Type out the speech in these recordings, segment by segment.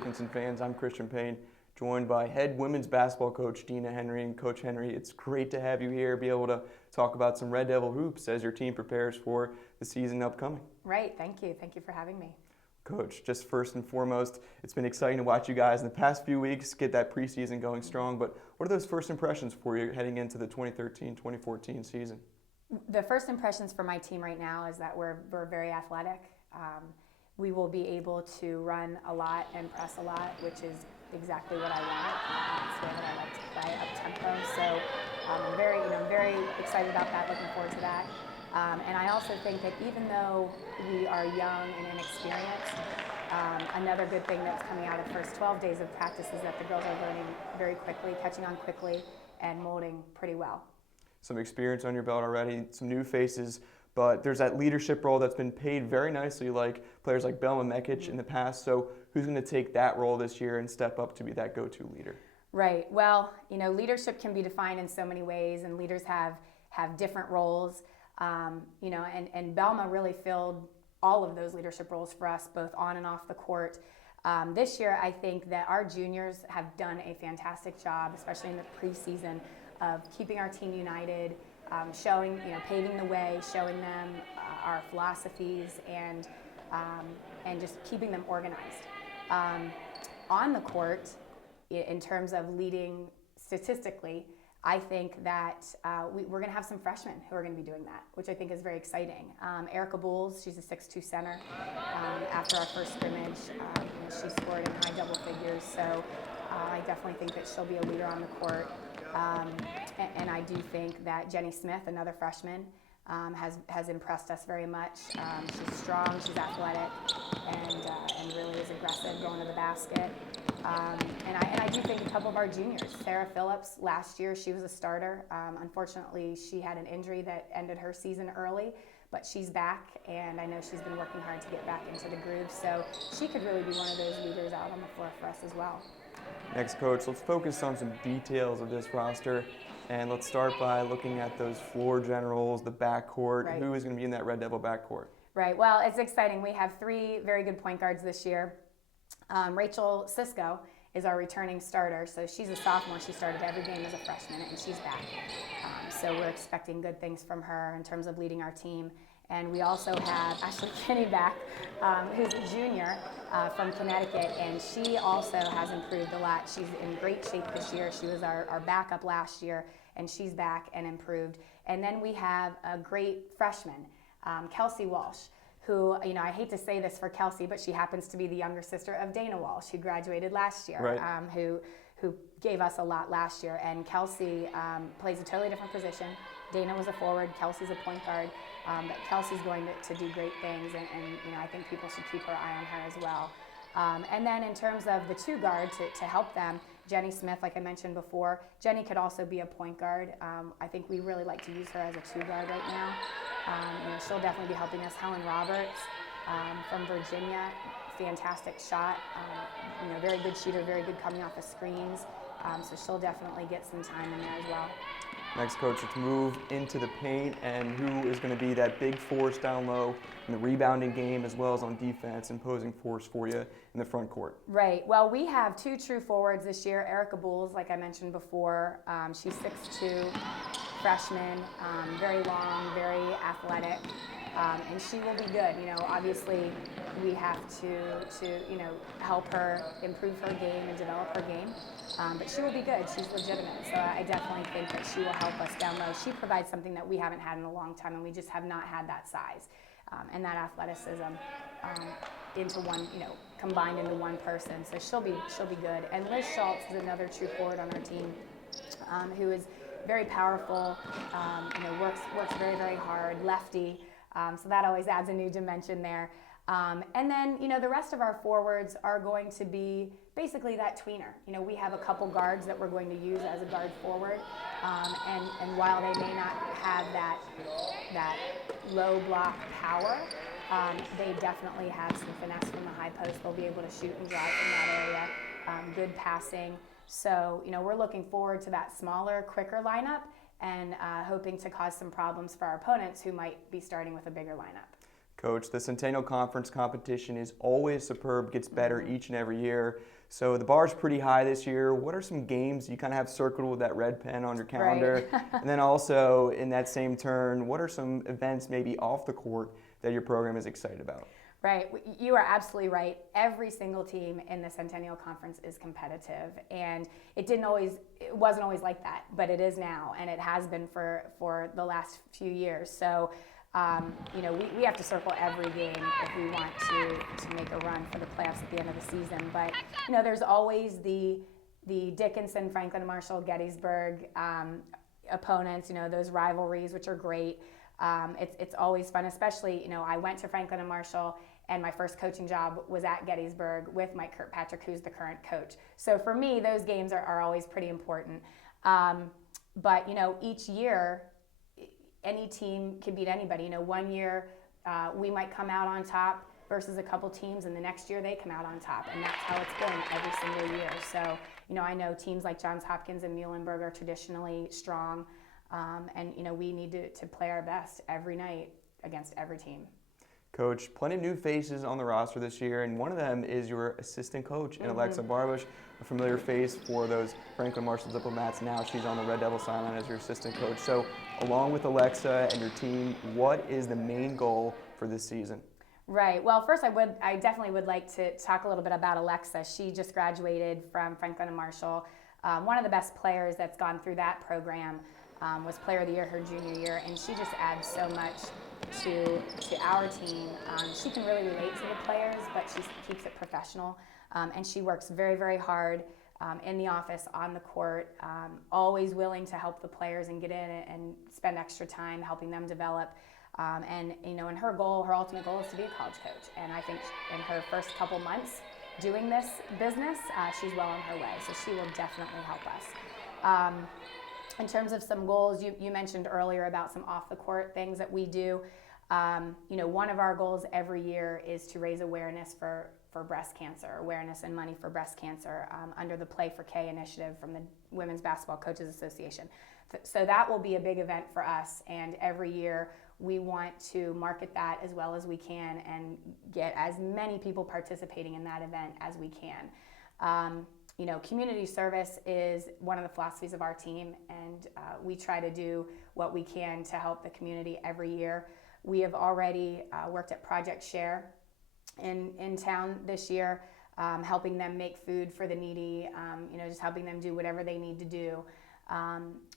Dickinson fans. I'm Christian Payne, joined by head women's basketball coach Dina Henry. And Coach Henry, it's great to have you here, be able to talk about some Red Devil hoops as your team prepares for the season upcoming. Right, thank you. Thank you for having me. Coach, just first and foremost, it's been exciting to watch you guys in the past few weeks get that preseason going strong. But what are those first impressions for you heading into the 2013-2014 season? The first impressions for my team right now is that we're very athletic. We will be able to run a lot and press a lot, which is exactly what I want. It's the way that I like to play up tempo. So I'm very excited about that. Looking forward to that. And I also think that even though we are young and inexperienced, another good thing that's coming out of the first 12 days of practice is that the girls are learning very quickly, catching on quickly, and molding pretty well. Some experience on your belt already, some new faces, but there's that leadership role that's been paid very nicely, like players like Belma Mekic in the past. So who's going to take that role this year and step up to be that go-to leader? Right. Well, leadership can be defined in so many ways, and leaders have different roles. And Belma really filled all of those leadership roles for us, both on and off the court. This year, I think that our juniors have done a fantastic job, especially in the preseason, of keeping our team united, paving the way, showing them our philosophies, and just keeping them organized. On the court, in terms of leading statistically, I think that we're going to have some freshmen who are going to be doing that, which I think is very exciting. Erica Buls, she's a 6'2" center. After our first scrimmage, she scored in high double figures, so I definitely think that she'll be a leader on the court. And I do think that Jenny Smith, another freshman, has impressed us very much. She's strong, she's athletic, and really is aggressive going to the basket. And I do think a couple of our juniors, Sarah Phillips, last year she was a starter. Unfortunately, she had an injury that ended her season early, but she's back, and I know she's been working hard to get back into the groove. So she could really be one of those leaders out on the floor for us as well. Next, Coach, let's focus on some details of this roster, and let's start by looking at those floor generals, the backcourt. Right. Who is going to be in that Red Devil backcourt? Right. Well, it's exciting. We have three very good point guards this year. Rachel Sisco is our returning starter, so she's a sophomore. She started every game as a freshman, and she's back. So we're expecting good things from her in terms of leading our team. And we also have Ashley Kinney back, who's a junior from Connecticut, and she also has improved a lot. She's in great shape this year. She was our backup last year, and she's back and improved. And then we have a great freshman, Kelsey Walsh, who, I hate to say this for Kelsey, but she happens to be the younger sister of Dana Walsh, who graduated last year, right. Who gave us a lot last year. And Kelsey plays a totally different position. Dana was a forward, Kelsey's a point guard. But Kelsey's going to do great things, and I think people should keep their eye on her as well. And then in terms of the two guard to help them, Jenny Smith, like I mentioned before, Jenny could also be a point guard. I think we really like to use her as a two guard right now. She'll definitely be helping us. Helen Roberts from Virginia, fantastic shot, very good shooter, very good coming off of screens. So she'll definitely get some time in there as well. Next, Coach, let's move into the paint, and who is going to be that big force down low in the rebounding game as well as on defense, imposing force for you in the front court? Right. Well, we have two true forwards this year. Erica Buls, like I mentioned before, she's 6'2", freshman, very long, very athletic, and she will be good. Obviously we have to help her improve her game and develop her game. But she will be good. She's legitimate. So I definitely think that she will help us down low. She provides something that we haven't had in a long time, and we just have not had that size and that athleticism into one, combined into one person. So she'll be good. And Liz Schultz is another true forward on our team, who is very powerful. Works very, very hard. Lefty. So that always adds a new dimension there. And then, the rest of our forwards are going to be basically that tweener. We have a couple guards that we're going to use as a guard forward. And while they may not have that low block power, they definitely have some finesse from the high post. They'll be able to shoot and drive from that area, good passing. So, we're looking forward to that smaller, quicker lineup and hoping to cause some problems for our opponents who might be starting with a bigger lineup. Coach, the Centennial Conference competition is always superb, gets better each and every year. So the bar's pretty high this year. What are some games you kind of have circled with that red pen on your calendar? Right. And then also, in that same turn, what are some events maybe off the court that your program is excited about? Right, you are absolutely right. Every single team in the Centennial Conference is competitive, and it wasn't always like that, but it is now, and it has been for the last few years. So, we have to circle every game if we want to make a run for the playoffs at the end of the season. But there's always the Dickinson, Franklin Marshall, Gettysburg opponents. Those rivalries, which are great. It's always fun, especially, I went to Franklin and Marshall, and my first coaching job was at Gettysburg with Mike Kirkpatrick, who's the current coach. So for me, those games are always pretty important. But each year, any team can beat anybody. One year we might come out on top versus a couple teams, and the next year they come out on top, and that's how it's been every single year. So I know teams like Johns Hopkins and Muhlenberg are traditionally strong. And we need to play our best every night against every team. Coach, plenty of new faces on the roster this year, and one of them is your assistant coach, in Alexa Barbush, a familiar face for those Franklin Marshall Diplomats. Now she's on the Red Devil sideline as your assistant coach. So along with Alexa and your team, what is the main goal for this season? Right. Well, first I definitely would like to talk a little bit about Alexa. She just graduated from Franklin and Marshall. One of the best players that's gone through that program. Was Player of the Year her junior year, and she just adds so much to our team. She can really relate to the players, but she keeps it professional, and she works very, very hard in the office, on the court, always willing to help the players and get in and spend extra time helping them develop. And her ultimate goal is to be a college coach, and I think in her first couple months doing this business, she's well on her way, so she will definitely help us. In terms of some goals, you mentioned earlier about some off-the-court things that we do. One of our goals every year is to raise awareness for breast cancer, awareness and money for breast cancer under the Play for K initiative from the Women's Basketball Coaches Association. So that will be a big event for us, and every year we want to market that as well as we can and get as many people participating in that event as we can. Community service is one of the philosophies of our team, and we try to do what we can to help the community every year. We have already worked at Project Share in town this year, helping them make food for the needy, just helping them do whatever they need to do.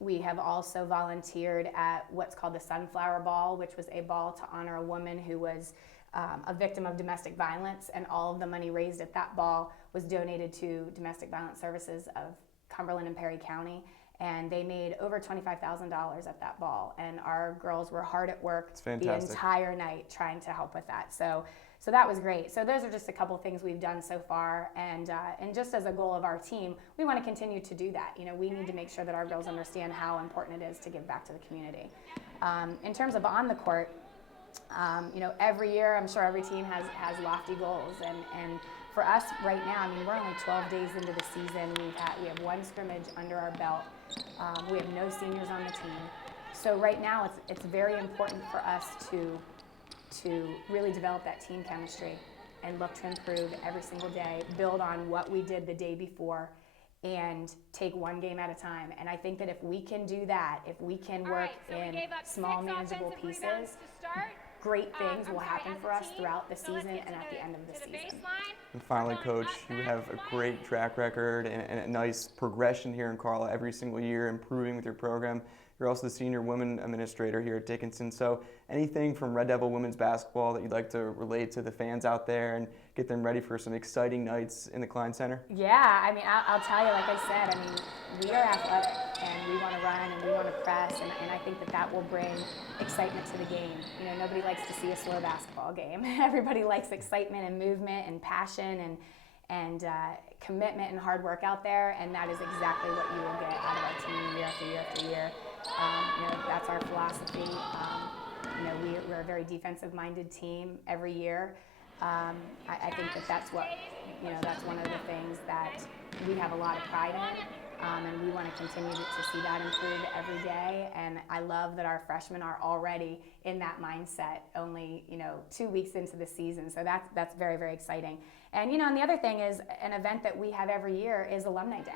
We have also volunteered at what's called the Sunflower Ball, which was a ball to honor a woman who was a victim of domestic violence, and all of the money raised at that ball was donated to Domestic Violence Services of Cumberland and Perry County, and they made over $25,000 at that ball, and our girls were hard at work the entire night trying to help with that. So that was great. So those are just a couple of things we've done so far, and just as a goal of our team, we want to continue to do that. We need to make sure that our girls understand how important it is to give back to the community. In terms of on the court, every year, I'm sure every team has lofty goals, and for us right now, we're only 12 days into the season. We have one scrimmage under our belt. We have no seniors on the team. So right now, it's very important for us to really develop that team chemistry and look to improve every single day, build on what we did the day before, and take one game at a time. And I think that if we can do that, if we can work in small, manageable pieces, great things will happen for us throughout the season and at the end of the season. And finally, Coach, you have a great track record and a nice progression here in Carlisle every single year, improving with your program. You're also the senior women administrator here at Dickinson. So anything from Red Devil women's basketball that you'd like to relate to the fans out there and get them ready for some exciting nights in the Klein Center? Yeah, I'll tell you, like I said, we are athletic and we want to run and we want to press, and I think that will bring excitement to the game. Nobody likes to see a slow basketball game. Everybody likes excitement and movement and passion and commitment and hard work out there, and that is exactly what you will get out of our team year after year after year. That's our philosophy. We're a very defensive-minded team every year. I think that's one of the things that we have a lot of pride in. And we want to continue to see that improve every day. And I love that our freshmen are already in that mindset only, 2 weeks into the season. So that's very, very exciting. And, and the other thing is an event that we have every year is Alumni Day.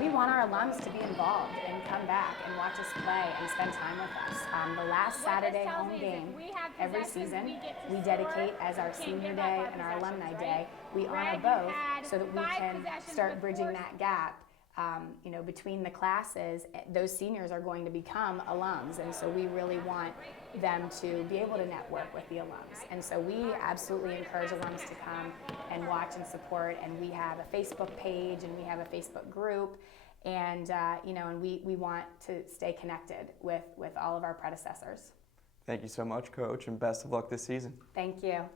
We want our alums to be involved and come back and watch us play and spend time with us. The last Saturday home game every season, we dedicate as our senior day and our alumni day. We honor both so that we can start bridging that gap. Between the classes. Those seniors are going to become alums, and so we really want them to be able to network with the alums. And so we absolutely encourage alums to come and watch and support, and we have a Facebook page and we have a Facebook group, and and we want to stay connected with all of our predecessors. Thank you so much, Coach, and best of luck this season. Thank you.